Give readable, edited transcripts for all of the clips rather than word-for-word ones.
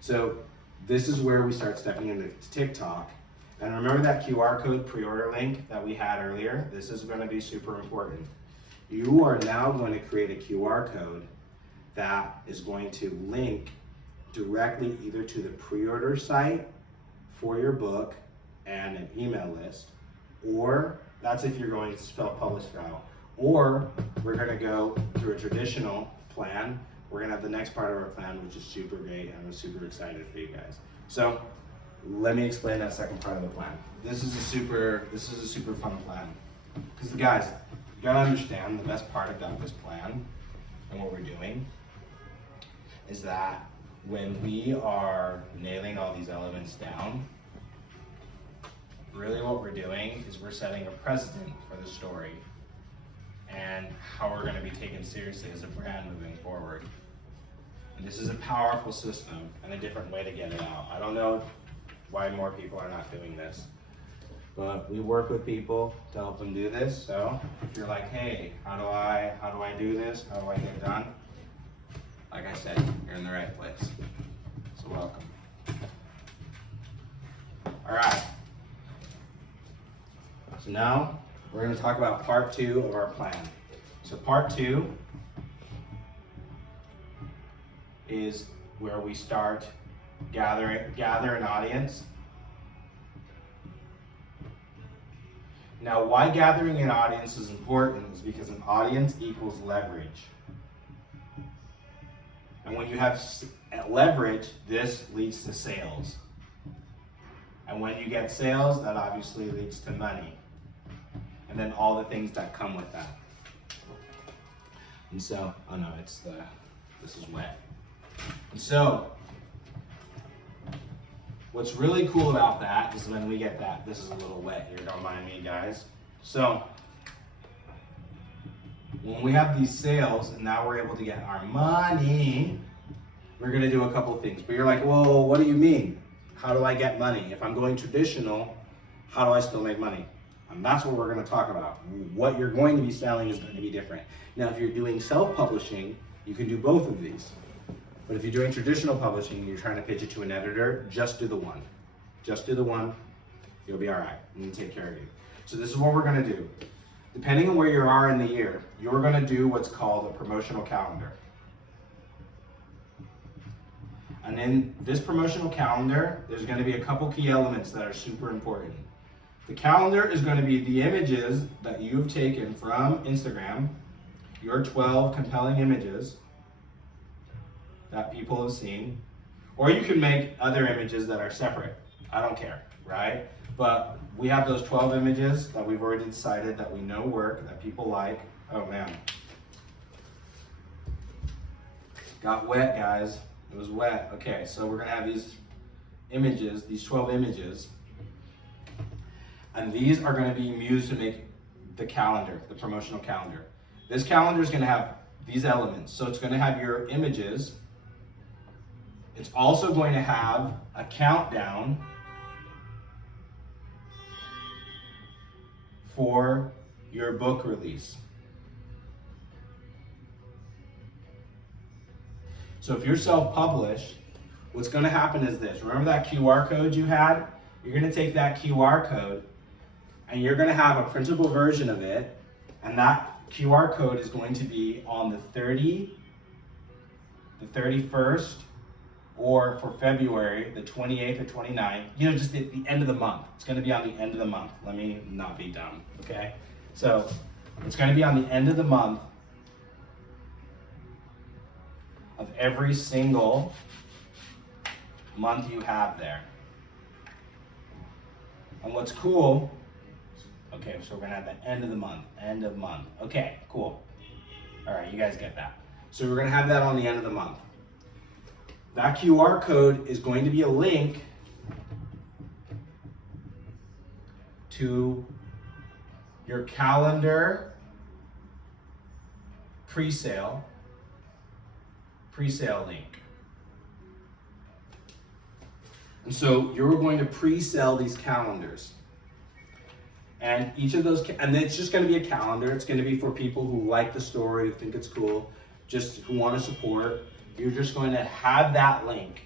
So this is where we start stepping into TikTok. And remember that QR code pre-order link that we had earlier? This is going to be super important. You are now going to create a QR code that is going to link directly either to the pre-order site for your book and an email list, or that's if you're going self-published style, or we're going to go through a traditional plan. We're going to have the next part of our plan, which is super great, and I'm super excited for you guys. So let me explain that second part of the plan. This is a super fun plan, because guys, you gotta understand the best part about this plan and what we're doing is that when we are nailing all these elements down, really what we're doing is we're setting a precedent for the story and how we're going to be taken seriously as a brand moving forward. And this is a powerful system and a different way to get it out. I don't know why more people are not doing this, but we work with people to help them do this. So if you're like, hey, how do I do this? How do I get done? Like I said, you're in the right place. So welcome. All right. So now we're going to talk about part 2 of our plan. So part 2 is where we start gather an audience. Now, why gathering an audience is important is because an audience equals leverage. And when you have leverage, this leads to sales. And when you get sales, that obviously leads to money. And then all the things that come with that. And so, oh no, this is wet. And so, what's really cool about that is when we get that, this is a little wet here, don't mind me guys. So, when we have these sales and now we're able to get our money, we're gonna do a couple of things. But you're like, whoa, what do you mean? How do I get money? If I'm going traditional, how do I still make money? And that's what we're gonna talk about. What you're going to be selling is going to be different. Now, if you're doing self-publishing, you can do both of these. But if you're doing traditional publishing and you're trying to pitch it to an editor, just do the one. Just do the one, you'll be all right, and we'll take care of you. So this is what we're gonna do. Depending on where you are in the year, you're gonna do what's called a promotional calendar. And in this promotional calendar, there's gonna be a couple key elements that are super important. The calendar is gonna be the images that you've taken from Instagram, your 12 compelling images that people have seen, or you can make other images that are separate. I don't care, right? But we have those 12 images that we've already decided that we know work, that people like. Oh man. Got wet, guys. It was wet. Okay, so we're gonna have these images, these 12 images, and these are gonna be used to make the calendar, the promotional calendar. This calendar is gonna have these elements. So it's gonna have your images. It's also going to have a countdown for your book release. So if you're self-published, what's going to happen is this. Remember that QR code you had? You're going to take that QR code and you're going to have a printable version of it, and that QR code is going to be on the 30, the 31st, or for February, the 28th or 29th, just at the end of the month. It's gonna be on the end of the month. Let me not be dumb, okay? So, it's gonna be on the end of the month of every single month you have there. And what's cool, okay, so we're gonna have the end of the month, end of month. Okay, cool. All right, you guys get that. So we're gonna have that on the end of the month. That QR code is going to be a link to your calendar pre-sale link. And so you're going to pre-sell these calendars. And each of those, and it's just going to be a calendar. It's going to be for people who like the story, who think it's cool, just who want to support. You're just going to have that link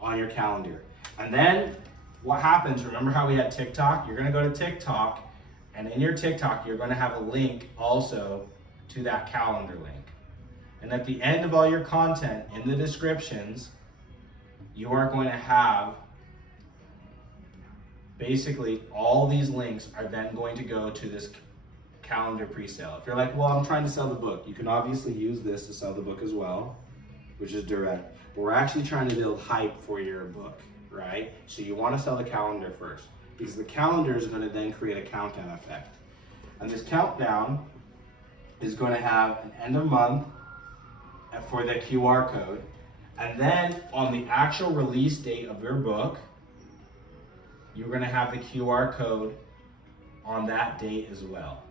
on your calendar. And then what happens, remember how we had TikTok? You're gonna go to TikTok, and in your TikTok, you're gonna have a link also to that calendar link. And at the end of all your content, in the descriptions, you are going to have basically all these links are then going to go to this calendar pre-sale. If you're like, well, I'm trying to sell the book, you can obviously use this to sell the book as well, which is direct. But we're actually trying to build hype for your book, right? So you want to sell the calendar first, because the calendar is going to then create a countdown effect. And this countdown is going to have an end of month for the QR code. And then on the actual release date of your book, you're going to have the QR code on that date as well.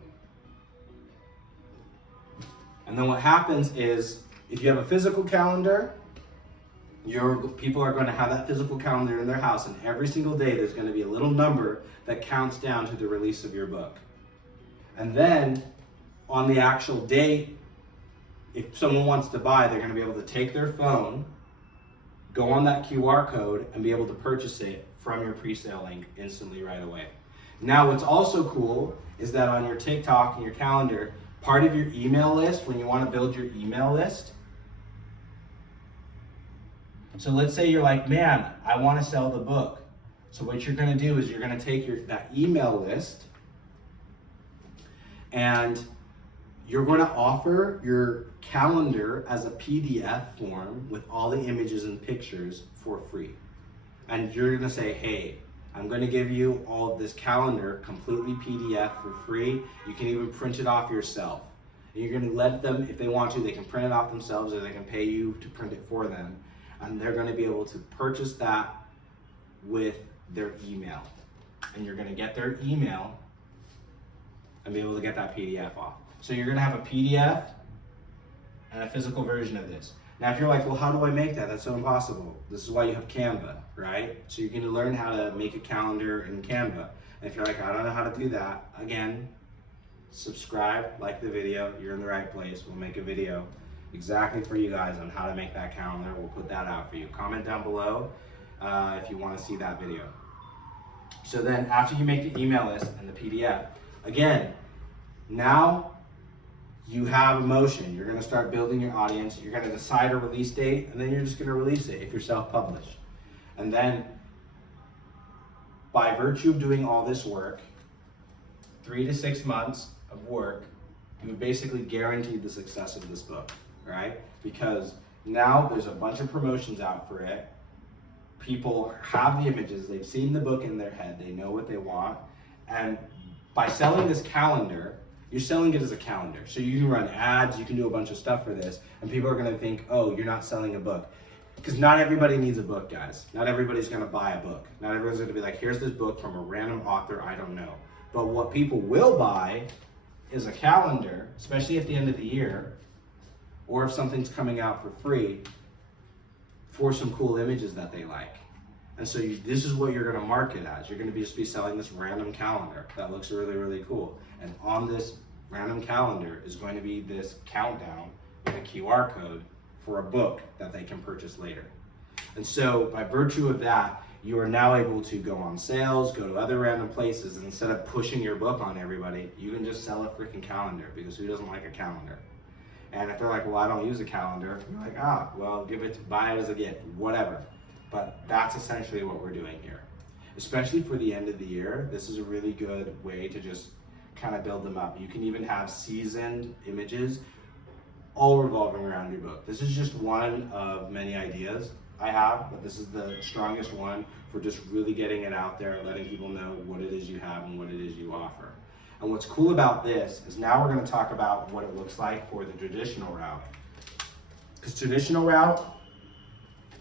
And then what happens is, if you have a physical calendar, your people are going to have that physical calendar in their house, and every single day there's going to be a little number that counts down to the release of your book. And then on the actual date, if someone wants to buy, they're going to be able to take their phone, go on that QR code, and be able to purchase it from your pre-sale link instantly right away. Now, what's also cool is that on your TikTok and your calendar, part of your email list, when you want to build your email list, so let's say you're like, man, I want to sell the book. So what you're going to do is you're going to take that email list, and you're going to offer your calendar as a PDF form with all the images and pictures for free. And you're going to say, hey, I'm going to give you all of this calendar completely PDF for free. You can even print it off yourself. And you're going to let them, if they want to, they can print it off themselves, or they can pay you to print it for them. And they're going to be able to purchase that with their email. And you're going to get their email and be able to get that PDF off. So you're going to have a PDF and a physical version of this. Now, if you're like, well, how do I make that? That's so impossible. This is why you have Canva, right? So you can learn how to make a calendar in Canva. And if you're like, I don't know how to do that, again, subscribe, like the video, you're in the right place. We'll make a video exactly for you guys on how to make that calendar. We'll put that out for you. Comment down below if you want to see that video. So then after you make the email list and the PDF, again, now you have a motion. You're going to start building your audience. You're going to decide a release date, and then you're just going to release it if you're self-published. And then by virtue of doing all this work, 3 to 6 months of work, you've basically guaranteed the success of this book, right? Because now there's a bunch of promotions out for it. People have the images, they've seen the book in their head, they know what they want. And by selling this calendar, you're selling it as a calendar. So you can run ads, you can do a bunch of stuff for this, and people are gonna think, oh, you're not selling a book. Because not everybody needs a book, guys. Not everybody's gonna buy a book. Not everyone's gonna be like, here's this book from a random author I don't know. But what people will buy is a calendar, especially at the end of the year, or if something's coming out for free, for some cool images that they like. And so this is what you're gonna market as. You're gonna just be selling this random calendar that looks really, really cool. And on this random calendar is going to be this countdown with a QR code for a book that they can purchase later. And so by virtue of that, you are now able to go on sales, go to other random places, and instead of pushing your book on everybody, you can just sell a freaking calendar, because who doesn't like a calendar? And if they're like, well, I don't use a calendar, you're like, well, buy it as a gift, whatever. But that's essentially what we're doing here. Especially for the end of the year, this is a really good way to just kind of build them up. You can even have seasoned images all revolving around your book. This is just one of many ideas I have, but this is the strongest one for just really getting it out there, letting people know what it is you have and what it is you offer. And what's cool about this is now we're going to talk about what it looks like for the traditional route. Because traditional route,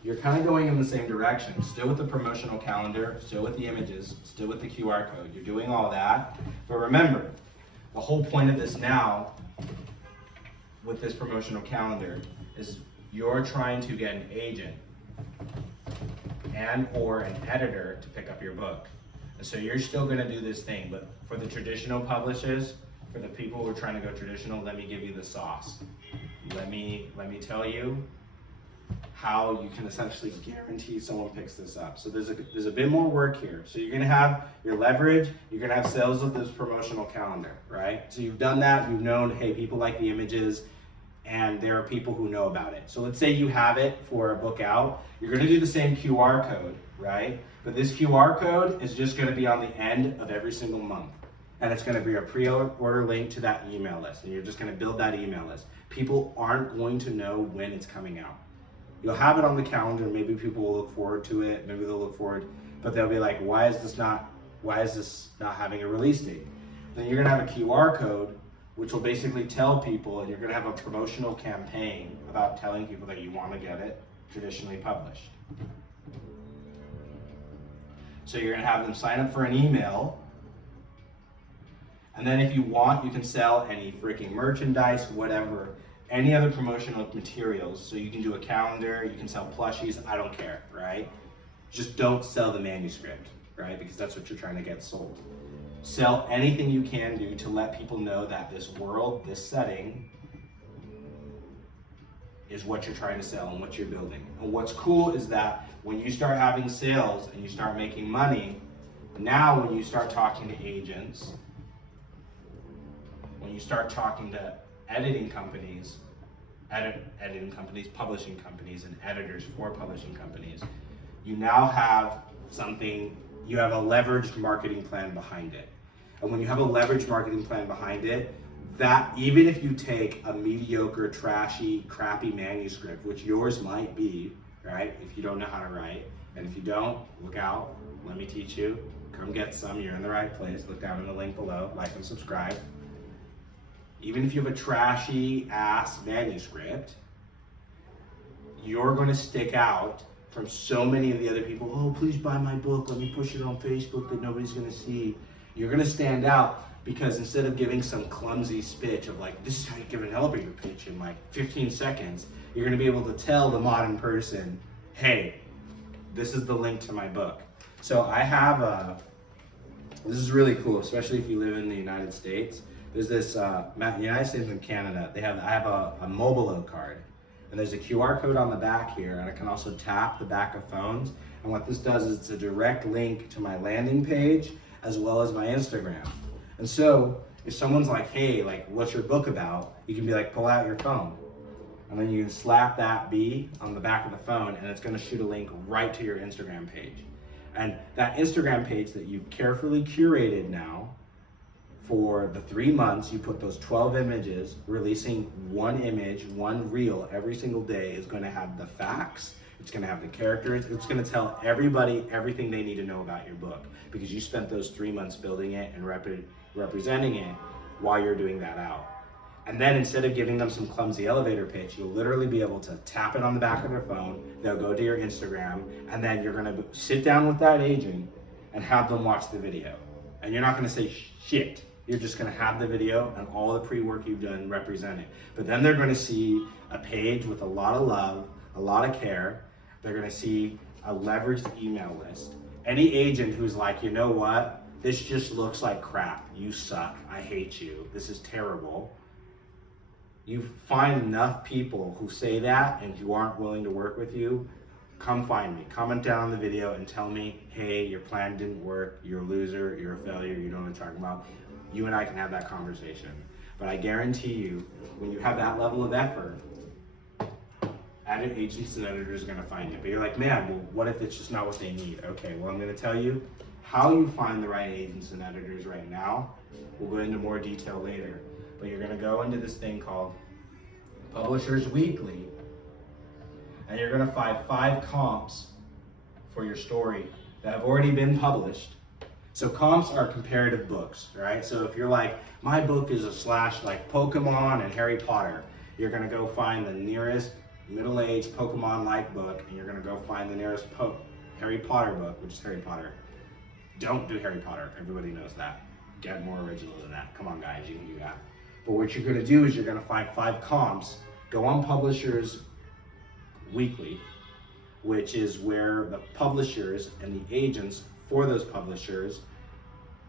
you're kind of going in the same direction, still with the promotional calendar, still with the images, still with the QR code. You're doing all that. But remember, the whole point of this now with this promotional calendar is you're trying to get an agent and or an editor to pick up your book. And so you're still going to do this thing, but for the traditional publishers, for the people who are trying to go traditional, let me give you the sauce. Let me tell you how you can essentially guarantee someone picks this up. So there's a bit more work here. So you're gonna have your leverage, you're gonna have sales of this promotional calendar, right? So you've done that, you've known, hey, people like the images, and there are people who know about it. So let's say you have it for a book out, you're gonna do the same QR code, right? But this QR code is just gonna be on the end of every single month. And it's gonna be a pre-order link to that email list. And you're just gonna build that email list. People aren't going to know when it's coming out. You'll have it on the calendar, maybe people will look forward to it, maybe they'll look forward, but they'll be like, why is this not having a release date? Then you're gonna have a QR code, which will basically tell people, and you're gonna have a promotional campaign about telling people that you wanna get it traditionally published. So you're gonna have them sign up for an email, and then if you want, you can sell any freaking merchandise, whatever, any other promotional materials. So you can do a calendar, you can sell plushies, I don't care, right? Just don't sell the manuscript, right? Because that's what you're trying to get sold. Sell anything you can do to let people know that this world, this setting, is what you're trying to sell and what you're building. And what's cool is that when you start having sales and you start making money, now when you start talking to agents, when you start talking to editing companies, publishing companies, and editors for publishing companies, you now have something, you have a leveraged marketing plan behind it. And when you have a leveraged marketing plan behind it, that even if you take a mediocre, trashy, crappy manuscript, which yours might be, right, if you don't know how to write, and if you don't, look out, let me teach you, come get some, you're in the right place, look down in the link below, like and subscribe. Even if you have a trashy ass manuscript, you're going to stick out from so many of the other people. Oh, please buy my book. Let me push it on Facebook that nobody's going to see. You're going to stand out because instead of giving some clumsy speech of like, this is how you give an elevator pitch in like 15 seconds, you're going to be able to tell the modern person, hey, this is the link to my book. So I have this is really cool, especially if you live in the United States. There's this, United States and Canada, I have a mobile card. And there's a QR code on the back here, and I can also tap the back of phones. And what this does is it's a direct link to my landing page as well as my Instagram. And so if someone's like, hey, like, what's your book about? You can be like, pull out your phone. And then you can slap that B on the back of the phone, and it's gonna shoot a link right to your Instagram page. And that Instagram page that you've carefully curated now, for the 3 months, you put those 12 images, releasing one image, one reel every single day is going to have the facts, it's going to have the characters, it's going to tell everybody everything they need to know about your book because you spent those 3 months building it and representing it while you're doing that out. And then instead of giving them some clumsy elevator pitch, you'll literally be able to tap it on the back of their phone, they'll go to your Instagram, and then you're going to sit down with that agent and have them watch the video. And you're not going to say shit. You're just going to have the video and all the pre-work you've done represented. But then they're going to see a page with a lot of love, a lot of care. They're going to see a leveraged email list. Any agent who's like, you know what? This just looks like crap. You suck. I hate you. This is terrible. You find enough people who say that and who aren't willing to work with you, come find me. Comment down on the video and tell me, hey, your plan didn't work. You're a loser. You're a failure. You don't know what I'm talking about. You and I can have that conversation. But I guarantee you, when you have that level of effort, agents and editors are gonna find you. But you're like, man, well, what if it's just not what they need? Okay, well, I'm gonna tell you how you find the right agents and editors right now. We'll go into more detail later. But you're gonna go into this thing called Publishers Weekly, and you're gonna find 5 comps for your story that have already been published. So comps are comparative books, right? So if you're like, my book is a slash like Pokemon and Harry Potter, you're gonna go find the nearest middle-aged Pokemon-like book, and you're gonna go find the nearest Harry Potter book, which is Harry Potter. Don't do Harry Potter, everybody knows that. Get more original than that. Come on guys, you can do that. But what you're gonna do is you're gonna find 5 comps, go on Publishers Weekly, which is where the publishers and the agents for those publishers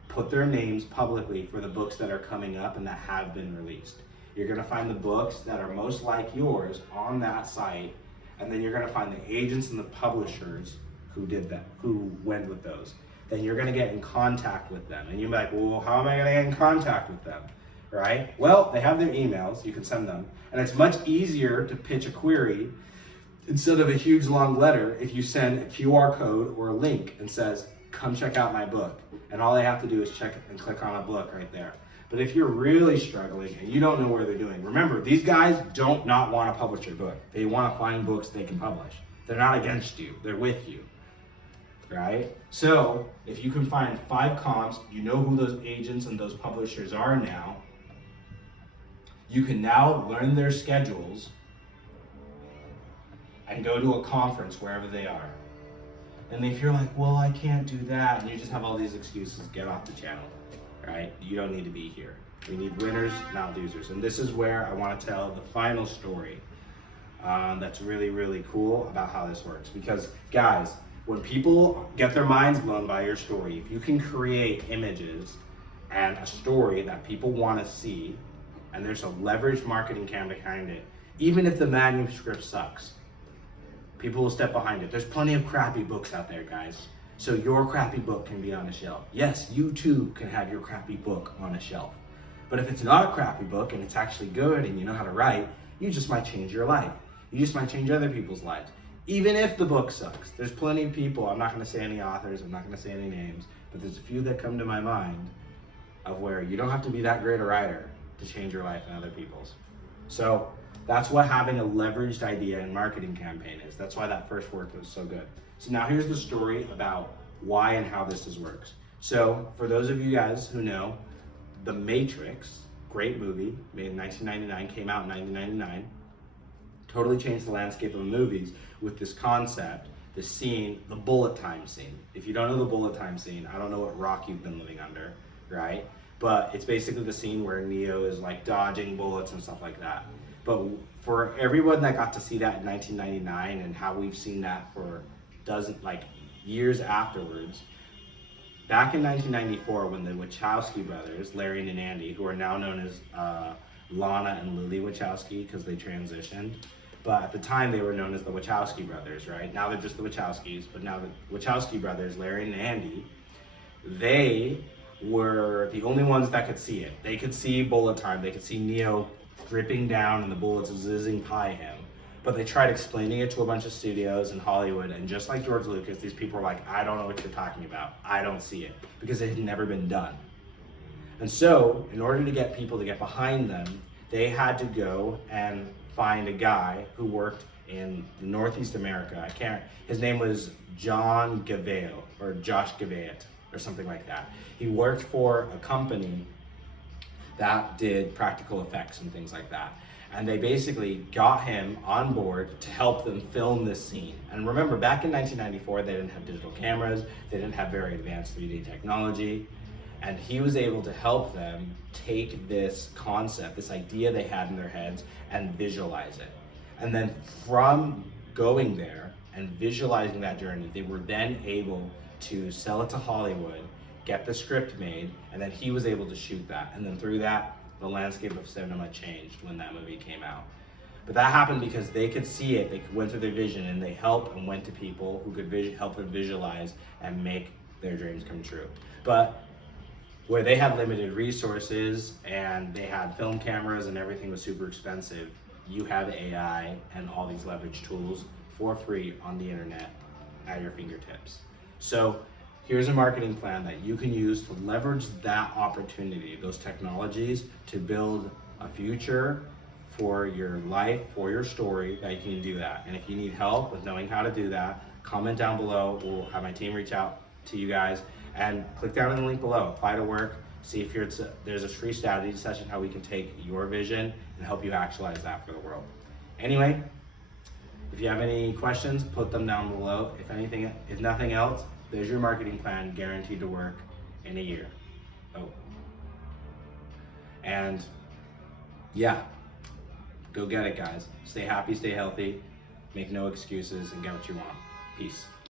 put their names publicly for the books that are coming up and that have been released. You're gonna find the books that are most like yours on that site, and then you're gonna find the agents and the publishers who did that, who went with those. Then you're gonna get in contact with them, and you're like, well, how am I gonna get in contact with them, right? Well, they have their emails, you can send them, and it's much easier to pitch a query instead of a huge long letter if you send a QR code or a link and says, come check out my book. And all they have to do is check and click on a book right there. But if you're really struggling and you don't know where they're doing, remember, these guys don't not want to publish your book. They want to find books they can publish. They're not against you, they're with you, right? So if you can find 5 comps, you know who those agents and those publishers are now, you can now learn their schedules and go to a conference wherever they are. And if you're like, well, I can't do that, and you just have all these excuses, get off the channel, right? You don't need to be here. We need winners, not losers. And this is where I want to tell the final story that's really, really cool about how this works. Because guys, when people get their minds blown by your story, if you can create images and a story that people want to see, and there's a leveraged marketing cam behind it, even if the manuscript sucks, people will step behind it. There's plenty of crappy books out there, guys. So your crappy book can be on a shelf. Yes, you too can have your crappy book on a shelf. But if it's not a crappy book and it's actually good and you know how to write, you just might change your life. You just might change other people's lives. Even if the book sucks. There's plenty of people, I'm not gonna say any authors, I'm not gonna say any names, but there's a few that come to my mind of where you don't have to be that great a writer to change your life and other people's. So that's what having a leveraged idea and marketing campaign is. That's why that first work was so good. So now here's the story about why and how this works. So for those of you guys who know, The Matrix, great movie, made in 1999, came out in 1999, totally changed the landscape of movies with this concept, this scene, the bullet time scene. If you don't know the bullet time scene, I don't know what rock you've been living under, right? But it's basically the scene where Neo is like dodging bullets and stuff like that. But for everyone that got to see that in 1999 and how we've seen that for years afterwards, back in 1994 when the Wachowski brothers, Larry and Andy, who are now known as Lana and Lily Wachowski because they transitioned, but at the time they were known as the Wachowski brothers, right? Now they're just the Wachowskis, but now the Wachowski brothers, Larry and Andy, they were the only ones that could see it. They could see bullet time, they could see Neo dripping down and the bullets whizzing by him. But they tried explaining it to a bunch of studios in Hollywood, and just like George Lucas, these people were like, I don't know what you're talking about. I don't see it, because it had never been done. And so, in order to get people to get behind them, they had to go and find a guy who worked in Northeast America. His name was John Gaveo, or Josh Gavett, or something like that. He worked for a company that did practical effects and things like that. And they basically got him on board to help them film this scene. And remember, back in 1994, they didn't have digital cameras, they didn't have very advanced 3D technology, and he was able to help them take this concept, this idea they had in their heads, and visualize it. And then from going there and visualizing that journey, they were then able to sell it to Hollywood, get the script made, and then he was able to shoot that. And then through that, the landscape of cinema changed when that movie came out. But that happened because they could see it, they went through their vision, and they helped and went to people who could help them visualize and make their dreams come true. But where they had limited resources and they had film cameras and everything was super expensive, you have AI and all these leverage tools for free on the internet at your fingertips. So here's a marketing plan that you can use to leverage that opportunity, those technologies, to build a future for your life, for your story, that you can do that. And if you need help with knowing how to do that, comment down below. We'll have my team reach out to you guys, and click down on the link below, apply to work, see if there's a free strategy session, how we can take your vision and help you actualize that for the world. Anyway, if you have any questions, put them down below. If nothing else, there's your marketing plan guaranteed to work in a year. And yeah, go get it, guys. Stay happy, stay healthy, make no excuses, and get what you want. Peace.